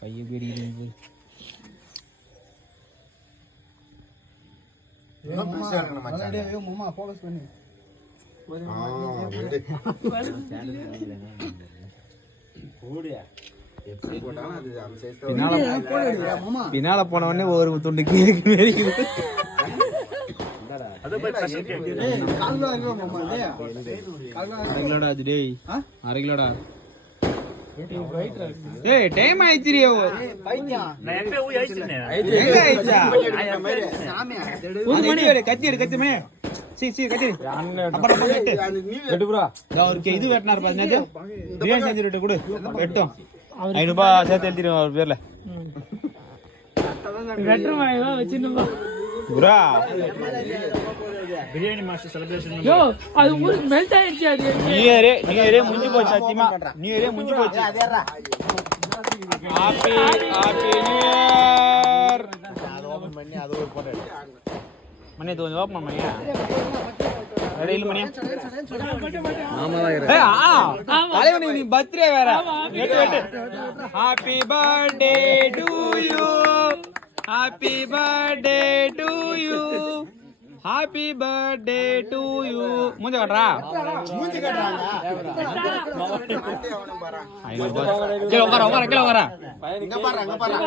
கையை பெரிய ஃபோக்கஸ் பண்ணி பின்னால போன உடனே ஒரு துண்டு கேக்கு மேரிக்குது. அரை கிலோடா அது டேய், அரை கிலோடா. ஏய் டைம் ஆயிடுச்சிரியோ. நான் எங்க போய் ஆயிடுச்சே. எங்க ஆயிச்சா? ஒரு மணி வரை கத்தி எடு கத்தி மணி. சீ கத்தி. அப்புறம் வெட்டு ப்ரோ. அவருக்கு இது வெட்டனார் பாருங்க. பிரியாணி செஞ்சுட்டு கொடு. வெட்டும். 500 ரூபாய் சேர்த்து எழுதிடுவோம் அவர் பேர்ல. வெட்டறமாயவா வச்சிருந்தா. Bro. Biryani master celebration. Yo அது ஊருக்கு மெல்ட் ஆயிடுச்சு அது. நியூ இயரே முடிஞ்சு போச்சு சத்தியமா. நியூ இயரே முடிஞ்சு போச்சு. Happy new year. அது ஓபன் பண்ணி அது ஒரு போட்டோ எடு. மணி இது கொஞ்சம் ஓபன் பண்ணியா. ரெடி இல்ல மணியா. ஆமா தான் இருக்கு. தலைவனே நீ பர்த்டே வேற. வெட்டு. Happy birthday to you. Happy birthday to you. Happy birthday to you. மூஞ்ச காட்றா. மூஞ்சி காட்றாங்க. கீழ உட்கார. இங்க பாரு.